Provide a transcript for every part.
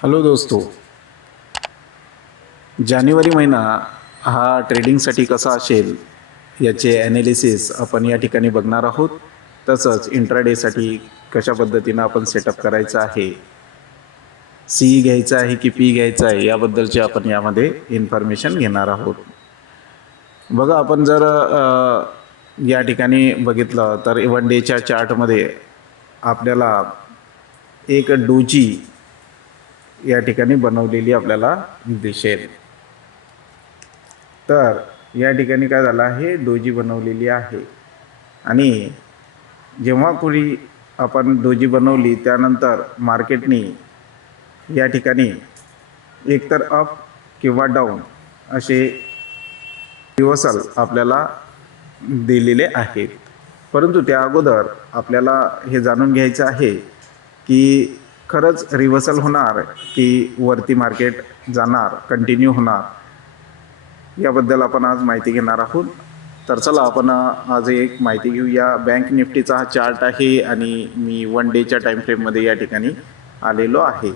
Hello दोस्तो. जानेवारी महिना हा ट्रेडिंगसाठी कसा असेल याचे ॲनालिसिस आपण या ठिकाणी बघणार आहोत. तसंच इंट्राडेसाठी कशा पद्धतीनं आपण सेटअप करायचं आहे सी घ्यायचं आहे की पी घ्यायचं आहे याबद्दलचे आपण यामध्ये इन्फॉर्मेशन घेणार आहोत. बघा आपण जर या ठिकाणी बघितलं तर वन डेच्या चार्टमध्ये आपल्याला एक डोजी या ठिकाणी बनवलेली आपल्याला दिसेल. तर या ठिकाणी काय झालं आहे? डोजी बनवलेली आहे. आणि जेव्हा कोणी आपण डोजी बनवली त्यानंतर मार्केटनी या ठिकाणी एकतर अप किंवा डाऊन असे रिव्हर्सल आपल्याला दिलेले आहेत. परंतु त्या अगोदर आपल्याला हे जाणून घ्यायचं आहे की खरंच रिव्हर्सल होणार की वरती मार्केट जाणार कंटिन्यू होणार? याबद्दल आपण आज माहिती घेणार आहोत. तर चला आपण आज एक माहिती घेऊया. बँक निफ्टीचा हा चार्ट आहे आणि मी वन डेच्या टाईमफ्रेममध्ये या ठिकाणी आलेलो आहे.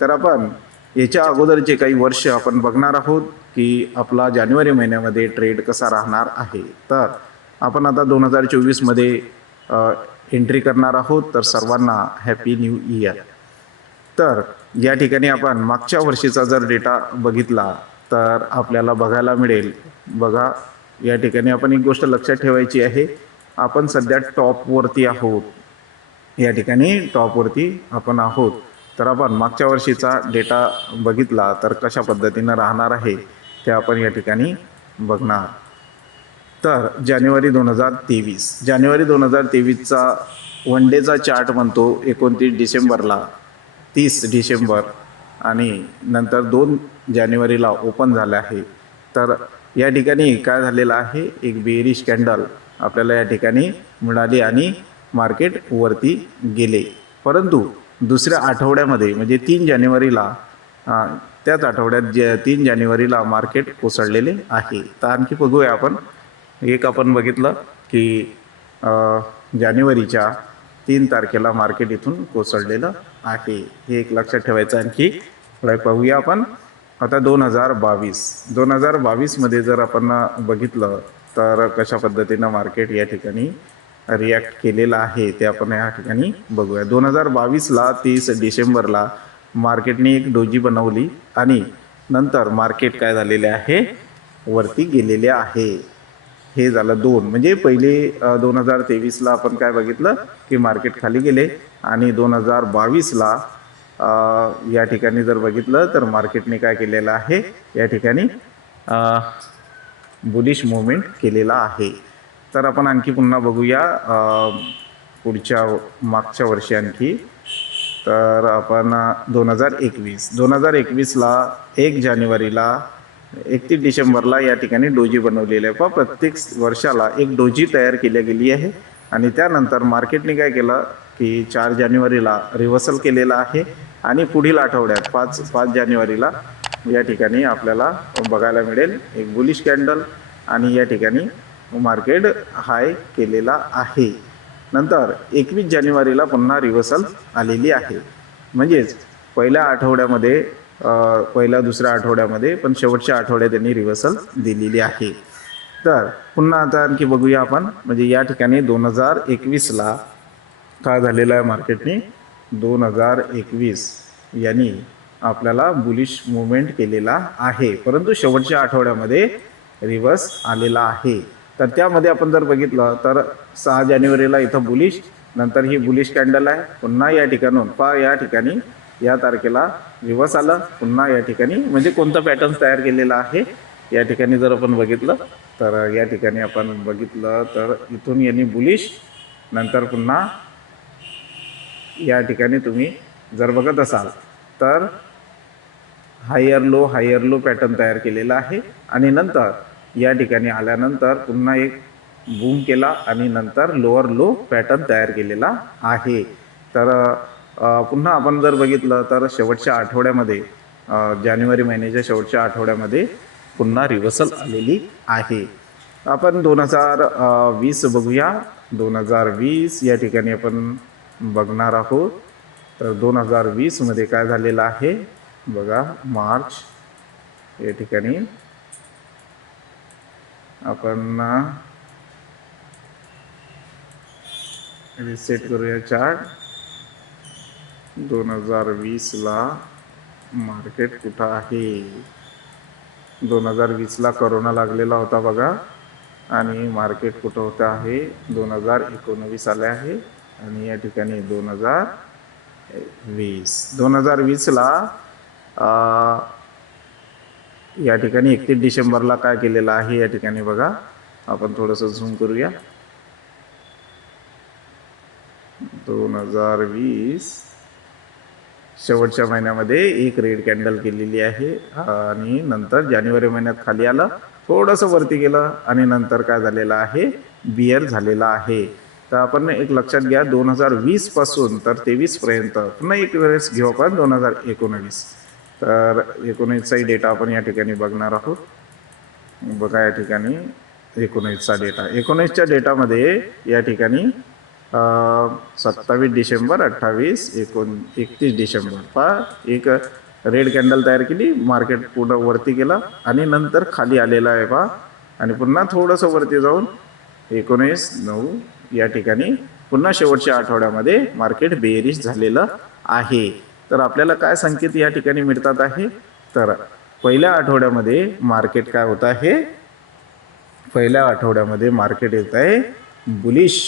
तर आपण याच्या अगोदरचे काही वर्ष आपण बघणार आहोत की आपला जानेवारी महिन्यामध्ये ट्रेड कसा राहणार आहे. तर आपण आता दोन हजार चोवीसमध्ये एंट्री करणार आहोत. तर सर्वांना हॅपी न्यू इयर तर या ठिकाणी आपण मागच्या वर्षीचा जर डेटा बघितला तर आपल्याला बघायला मिळेल. बघा या ठिकाणी आपण एक गोष्ट लक्षात ठेवायची आहे. आपण सध्या टॉपवरती आहोत. या ठिकाणी टॉपवरती आपण आहोत. तर आपण मागच्या वर्षीचा डेटा बघितला तर कशा पद्धतीनं राहणार आहे ते आपण या ठिकाणी बघणार. तर जानेवारी दोन हजार तेवीस. जानेवारी दोन हजार तेवीसचा वन डेचा चार्ट म्हणतो एकोणतीस डिसेंबरला. तीस डिसेंबर आणि नंतर दोन जानेवारीला ओपन झालं आहे. तर या ठिकाणी काय झालेलं आहे? एक बेरिश कॅन्डल आपल्याला या ठिकाणी मिळाली आणि मार्केट वरती गेले. परंतु दुसऱ्या आठवड्यामध्ये म्हणजे तीन जानेवारीला त्याच आठवड्यात जे तीन जानेवारीला मार्केट कोसळलेले आहे. तर आणखी बघूया आपण. एक आपण बघितलं की जानेवारीच्या तीन तारखेला मार्केट इथून कोसळलेलं आहे हे एक लक्षात ठेवायचं आणखी. पाहूया आपण. आता दोन हजार बावीस. दोन हजार बावीसमध्ये जर आपण बघितलं तर कशा पद्धतीनं मार्केट या ठिकाणी रिॲक्ट केलेलं आहे ते आपण या ठिकाणी बघूया. दोन हजार बावीसला तीस डिसेंबरला मार्केटने एक डोजी बनवली आणि नंतर मार्केट काय झालेले आहे? वरती गेलेले आहे. हे झालं दोन. म्हणजे पहिले दोन हजार तेवीसला आपण काय बघितलं की मार्केट खाली गेले आणि दोन हजार बावीसला या ठिकाणी जर बघितलं तर मार्केटने काय केलेलं आहे? या ठिकाणी बुलिश मुवमेंट केलेला आहे. तर आपण आणखी पुन्हा बघूया पुढच्या मागच्या वर्षी आणखी. तर आपण दोन हजार एकवीस. दोन हजार एकवीसला एक जानेवारीला एकतीस डिसेंबरला या ठिकाणी डोजी बनवलेली आहे. पण प्रत्येक वर्षाला एक डोजी तयार केली गेली आहे. आणि त्यानंतर मार्केटने काय केलं की चार जानेवारीला रिव्हर्सल केलेलं आहे. आणि पुढील आठवड्यात पाच पाच जानेवारीला या ठिकाणी आपल्याला बघायला मिळेल एक बुलिश कॅन्डल आणि या ठिकाणी मार्केट हाय केलेला आहे. नंतर एकवीस जानेवारीला पुन्हा रिव्हर्सल आलेली आहे. म्हणजेच पहिल्या आठवड्यामध्ये पहिल्या दुसऱ्या आठवड्यामध्ये पण शेवटच्या आठवड्यात त्यांनी रिव्हर्सल दिलेली आहे. तर पुन्हा आता आणखी बघूया आपण म्हणजे या ठिकाणी दोन हजार एकवीसला काय झालेलं आहे मार्केटने? दोन हजार एकवीस यांनी आपल्याला बुलिश मुवमेंट केलेला आहे. परंतु शेवटच्या आठवड्यामध्ये रिव्हर्स आलेला आहे. तर त्यामध्ये आपण जर बघितलं तर सहा जानेवारीला इथं बुलिश नंतर ही बुलिश कॅन्डल आहे. पुन्हा या ठिकाणून पा या ठिकाणी या तारखेला रिव्हर्स आलं. पुन्हा या ठिकाणी म्हणजे कोणतं पॅटर्न तयार केलेला आहे या ठिकाणी जर आपण बघितलं तर या ठिकाणी आपण बघितलं तर इथून यांनी बुलिश नंतर पुन्हा या ठिकाणी तुम्ही जर बघत असाल तर higher low higher low pattern तयार केलेला आहे. आणि नंतर या ठिकाणी आल्यानंतर पुन्हा एक बूम केला आणि नंतर लोअर लो पॅटर्न तयार केलेला आहे. तर पुन्हा आपण जर बघितलं तर शेवटच्या आठवड्यामध्ये जानेवारी महिन्याच्या शेवटच्या आठवड्यामध्ये पुन्हा रिव्हर्सल आलेली आहे. आपण दोन हजार वीस बघूया. दोन हजार वीस या ठिकाणी आपण बघणार आहोत. तर दोन हजार वीसमध्ये काय झालेलं आहे? बघा मार्च या ठिकाणी आपण रिसेट करूया चार्ट दोन हजार वीसला मार्केट कुठं आहे? दोन हजार वीसला करोना लागलेला होता बघा. आणि मार्केट कुठं होतं आहे? दोन हजार एकोणवीस आले आहे. आणि या ठिकाणी दोन हजार वीस. दोन हजार वीसला या ठिकाणी एकतीस डिसेंबरला काय केलेलं आहे या ठिकाणी बघा. आपण थोडंसं झूम करूया. दोन हजार वीस शेवटच्या महिन्यामध्ये एक रेड कॅन्डल केलेली आहे. आणि नंतर जानेवारी महिन्यात खाली आलं थोडंसं वरती गेलं आणि नंतर काय झालेलं आहे? बिअर झालेला आहे. तर आपण एक लक्षात घ्या दोन हजार वीसपासून तर तेवीस पर्यंत पुन्हा एक वेळेस घेऊ आपण दोन हजार एकोणवीस. तर एकोणीसचाही डेटा आपण या ठिकाणी बघणार आहोत. बघा या ठिकाणी एकोणीसचा डेटा एकोणीसच्या डेटामध्ये या ठिकाणी सत्तावीस डिसेंबर अठ्ठावीस एकोण एकतीस डिसेंबर. पा एक रेड कॅन्डल तयार केली मार्केट पूर्ण वरती गेलं आणि नंतर खाली आलेला आहे पा आणि पुन्हा थोडंसं वरती जाऊन एकोणीस नऊ या ठिकाणी पुन्हा शेवटच्या आठवड्यामध्ये मार्केट बेरिश झालेलं आहे. तर आपल्याला काय संकेत या ठिकाणी मिळतात आहे? तर पहिल्या आठवड्यामध्ये मार्केट काय होत आहे? पहिल्या आठवड्यामध्ये मार्केट येत आहे बुलिश.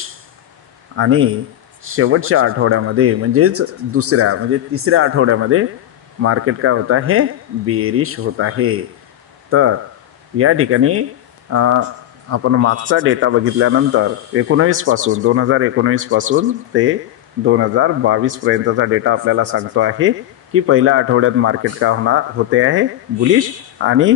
आणि शेवटच्या आठवड्यामध्ये म्हणजेच दुसऱ्या म्हणजे तिसऱ्या आठवड्यामध्ये मार्केट काय होत आहे? बेरिश होत आहे. तर या ठिकाणी आपण मागचा डेटा बघितल्यानंतर एकोणवीसपासून दोन हजार एकोणवीसपासून ते दोन हजार बावीसपर्यंतचा डेटा आपल्याला सांगतो आहे की पहिल्या आठवड्यात मार्केट का होणार होते आहे? बुलिश आणि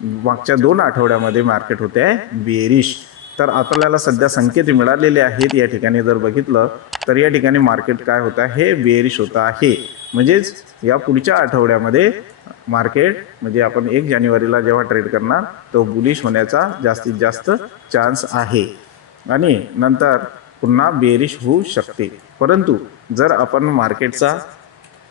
मागच्या दोन आठवड्यामध्ये मार्केट होते आहे बेरिश तर आपल्याला सध्या संकेत मिळालेले आहेत या ठिकाणी जर बघितलं तर या ठिकाणी मार्केट काय होतं आहे? बेरिश होतं आहे. म्हणजेच या पुढच्या आठवड्यामध्ये मार्केट म्हणजे आपण एक जानेवारीला जेव्हा ट्रेड करणार तो बुलिश होण्याचा जास्तीत जास्त चान्स आहे. आणि नंतर पुन्हा बेरिश होऊ शकते. परंतु जर आपण मार्केटचा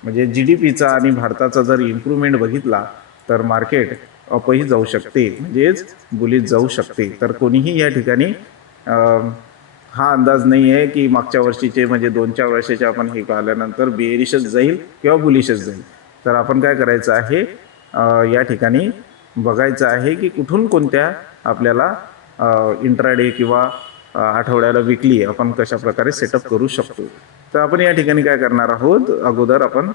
म्हणजे जी डी पीचा आणि भारताचा जर इम्प्रूव्हमेंट बघितला तर मार्केट अपही जाऊ शकते. म्हणजेच बुलीत जाऊ शकते. तर कोणीही या ठिकाणी हा अंदाज नाही आहे की मागच्या वर्षीचे म्हणजे दोन चार वर्षाचे आपण हे पाहिल्यानंतर बेरिशच जाईल किंवा बुलिशच जाईल. तर आपण काय करायचं आहे या ठिकाणी बघायचं आहे की कुठून कोणत्या आपल्याला इंट्राडे किंवा आठवड्याला विकली आपण कशा प्रकारे सेटअप करू शकतो. तर आपण या ठिकाणी काय करणार आहोत अगोदर आपण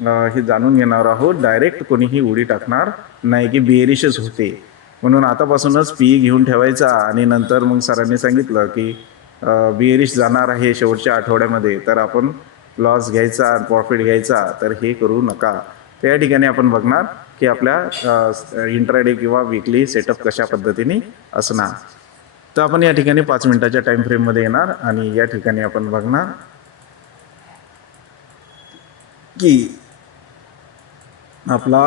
हे जाणून घेणार आहोत. डायरेक्ट कोणीही उडी टाकणार नाही की बेरिशच होते. म्हणून आतापासूनच पी घेऊन ठेवायचा आणि नंतर मग सरांनी सांगितलं की बेरिश जाणार आहे शेवटच्या आठवड्यामध्ये तर आपण लॉस घ्यायचा प्रॉफिट घ्यायचा तर हे करू नका. त्या ठिकाणी आपण बघणार की आपल्या इंट्राडे किंवा विकली सेटअप कशा पद्धतीने असणार. तर आपण या ठिकाणी पाच मिनिटाच्या टाईम फ्रेममध्ये येणार आणि या ठिकाणी आपण बघणार की आपला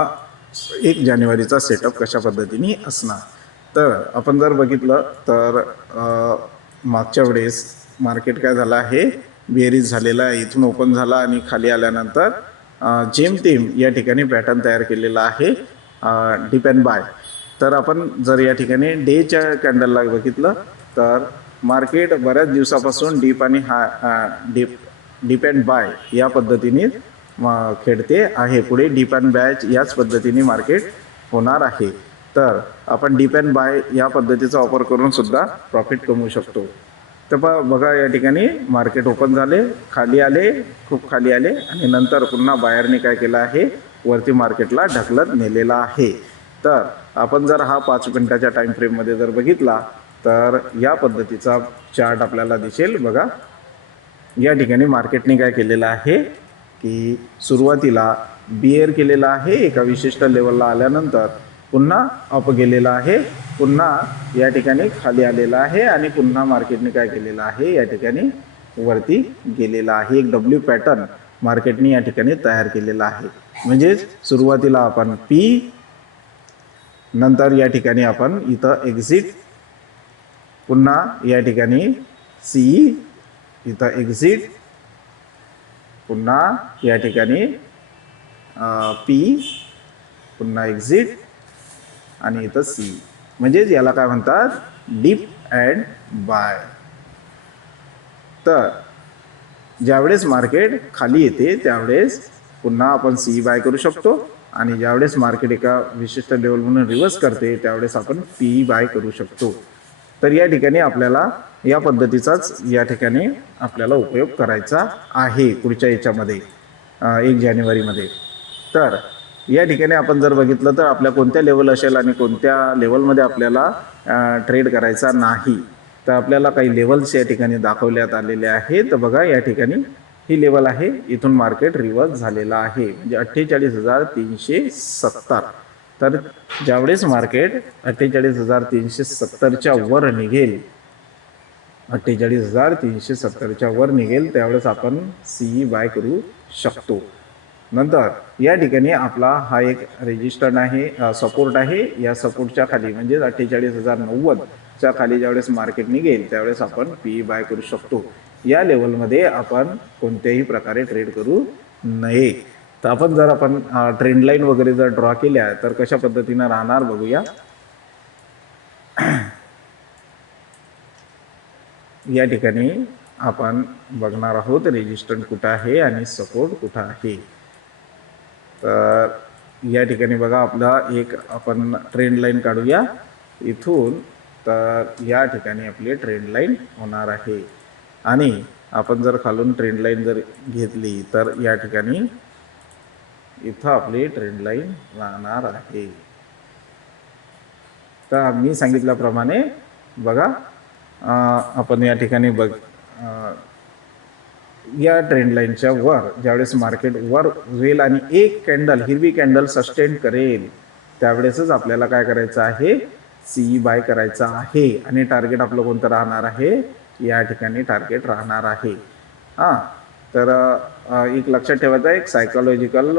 एक जानेवारीचा सेटअप कशा पद्धतीने असणार? तर आपण जर बघितलं तर मागच्या वेळेस मार्केट काय झालं आहे? बेरीज झालेला आहे. इथून ओपन झाला आणि खाली आल्यानंतर जेमतेम या ठिकाणी पॅटर्न तयार केलेला आहे डिपेंड बाय तर आपण जर या ठिकाणी डेच्या कॅन्डलला बघितलं तर मार्केट बऱ्याच दिवसापासून डीप आणि हा डीप डिपेंड बाय या पद्धतीने खेळते आहे. पुढे डीप अँड बॅच याच पद्धतीने मार्केट होणार आहे. तर आपण डीप अँड बाय या पद्धतीचा वापर करून सुद्धा प्रॉफिट कमवू शकतो. तर ब बघा या ठिकाणी मार्केट ओपन झाले खाली आले खूप खाली आले आणि नंतर पुन्हा बाहेरने काय केलं आहे? वरती मार्केटला ढकलत नेलेला आहे. तर आपण जर हा पाच मिनटाच्या टाईम फ्रेममध्ये जर बघितला तर या पद्धतीचा चार्ट आपल्याला दिसेल. बघा या ठिकाणी मार्केटने काय केलेलं आहे? की सुरुवातीला बिअर केलेला आहे एका विशिष्ट लेवलला आल्यानंतर पुन्हा अप गेलेला आहे पुन्हा या ठिकाणी खाली आलेला आहे आणि पुन्हा मार्केटने काय केलेलं आहे या ठिकाणी वरती गेलेला आहे. एक डब्ल्यू पॅटर्न मार्केटने या ठिकाणी तयार केलेला आहे. म्हणजेच सुरुवातीला आपण पी नंतर या ठिकाणी आपण इथं एक्झिट पुन्हा या ठिकाणी सी इथं एक्झिट पुन्हा या ठिकाणी पी पुन्हा एक्झिट आणि इथं सी म्हणजेच याला काय म्हणतात? डीप अँड बाय तर ज्यावेळेस मार्केट खाली येते त्यावेळेस पुन्हा आपण सी बाय करू शकतो आणि ज्यावेळेस मार्केट एका विशिष्ट लेवल म्हणून रिव्हर्स करते त्यावेळेस आपण पी बाय करू शकतो. तर या ठिकाणी आपल्याला या पद्धतीचाच या ठिकाणी आपल्याला उपयोग करायचा आहे पुढच्या याच्यामध्ये एक जानेवारीमध्ये. तर या ठिकाणी आपण जर बघितलं तर आपल्या कोणत्या लेवल असेल आणि कोणत्या लेवलमध्ये आपल्याला ट्रेड करायचा नाही तर आपल्याला काही लेवल्स या ठिकाणी दाखवण्यात आलेले आहेत. तर बघा या ठिकाणी ही लेवल आहे. इथून मार्केट रिव्हर्स झालेला आहे. म्हणजे अठ्ठेचाळीस हजार तीनशे सत्तर. तर ज्यावेळेस मार्केट अठ्ठेचाळीस हजार तीनशे सत्तरच्या वर निघेल अठ्ठेचाळीस हजार तीनशे सत्तरच्या वर निघेल त्यावेळेस आपण सी बाय करू शकतो. नंतर या ठिकाणी आपला हा एक रेजिस्टर्ड आहे सपोर्ट आहे. या सपोर्टच्या खाली म्हणजेच अठ्ठेचाळीस हजार नव्वदच्या खाली ज्यावेळेस मार्केट निघेल त्यावेळेस आपण पी बाय करू शकतो. या लेवलमध्ये आपण कोणत्याही प्रकारे ट्रेड करू नये. तर आपण जर आपण ट्रेंडलाईन वगैरे जर ड्रॉ केल्या तर कशा पद्धतीनं राहणार बघूया. या ठिकाणी आपण बघणार आहोत रेजिस्टंट कुठं आहे आणि सपोर्ट कुठं आहे. तर या ठिकाणी बघा आपला एक आपण ट्रेंड लाईन काढूया. इथून तर या ठिकाणी आपली ट्रेंड लाईन होणार आहे. आणि आपण जर खालून ट्रेंड लाईन जर घेतली तर या ठिकाणी इथं आपली ट्रेंड लाईन राहणार आहे. तर मी सांगितल्याप्रमाणे बघा आपण या ठिकाणी बघ या ट्रेंड लाईनच्या वर ज्यावेळेस मार्केट वर होईल आणि एक कॅन्डल हिरवी कॅन्डल सस्टेन करेल त्यावेळेसच आपल्याला काय करायचं आहे? सी बाय करायचं आहे. आणि टार्गेट आपलं कोणतं राहणार आहे? या ठिकाणी टार्गेट राहणार आहे. हां तर एक लक्षात ठेवायचं आहे एक सायकोलॉजिकल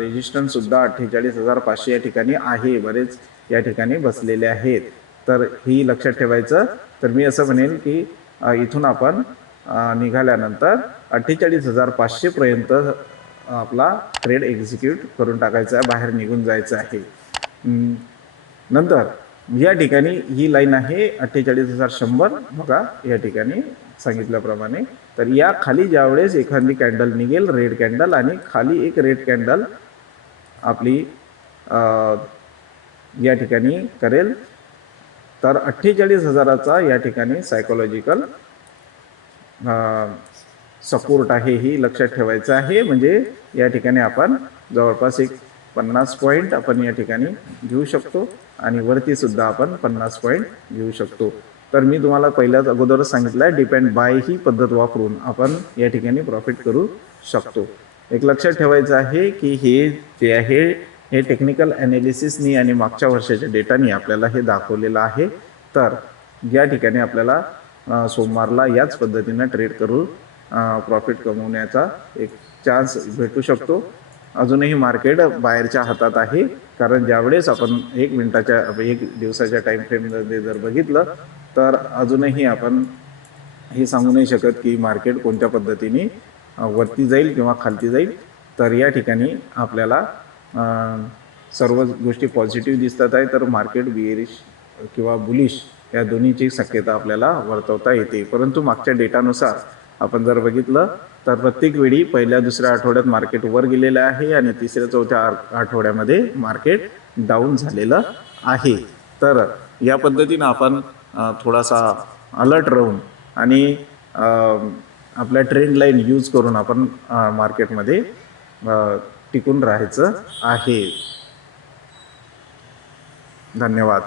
रेजिस्टन्स सुद्धा अठ्ठेचाळीस हजार पाचशे या ठिकाणी आहे. बरेच या ठिकाणी बसलेले आहेत. तर ही लक्षात ठेवायचं तर मी असं म्हणेन की इथून आपण निघाल्यानंतर अठ्ठेचाळीस हजार पाचशेपर्यंत आपला ट्रेड एक्झिक्यूट करून टाकायचा आहे बाहेर निघून जायचं आहे. नंतर या ठिकाणी ही लाईन आहे अठ्ठेचाळीस हजार शंभर बघा या ठिकाणी सांगितल्याप्रमाणे. तर या खाली ज्यावेळेस एखादी कॅन्डल निघेल रेड कॅन्डल आणि खाली एक रेड कॅन्डल आपली या ठिकाणी करेल तर अठ्ठेचाळीस हजाराचा या ठिकाणी सायकोलॉजिकल सपोर्ट आहे ही लक्षात ठेवायचं आहे. म्हणजे या ठिकाणी आपण जवळपास एक पन्नास पॉईंट आपण या ठिकाणी घेऊ शकतो आणि वरती सुद्धा आपण पन्नास पॉईंट घेऊ शकतो. तर मी तुम्हाला पहिल्याच अगोदरच सांगितलं आहे डिपेंड बाय ही पद्धत वापरून आपण या ठिकाणी प्रॉफिट करू शकतो. एक लक्षात ठेवायचं आहे की हे जे आहे हे टेक्निकल ॲनालिसिसनी आणि मागच्या वर्षाच्या डेटानी आपल्याला हे दाखवलेलं आहे. तर या ठिकाणी आपल्याला सोमवारला याच पद्धतीनं ट्रेड करून प्रॉफिट कमवण्याचा एक चान्स भेटू शकतो. अजूनही मार्केट बाहेरच्या हातात आहे. कारण ज्यावेळेस आपण एक मिनिटाच्या एक दिवसाच्या टाईम फ्रेममध्ये जर बघितलं तर अजूनही आपण हे सांगू नाही शकत की मार्केट कोणत्या पद्धतीने वरती जाईल किंवा खालती जाईल. तर या ठिकाणी आपल्याला सर्व गोष्टी पॉझिटिव्ह दिसतात आहे तर मार्केट बिअरिश किंवा बुलिश या दोन्हीची शक्यता आपल्याला वर्तवता येते. परंतु मागच्या डेटानुसार आपण जर बघितलं तर प्रत्येक वेळी पहिल्या दुसऱ्या आठवड्यात मार्केट वर गेलेलं आहे आणि तिसऱ्या चौथ्या आठवड्यामध्ये मार्केट डाऊन झालेलं आहे. तर या पद्धतीनं आपण थोडासा अलर्ट राहून आणि आपल्या ट्रेंड लाईन यूज करून आपण मार्केटमध्ये टिकून राहायचं आहे. धन्यवाद.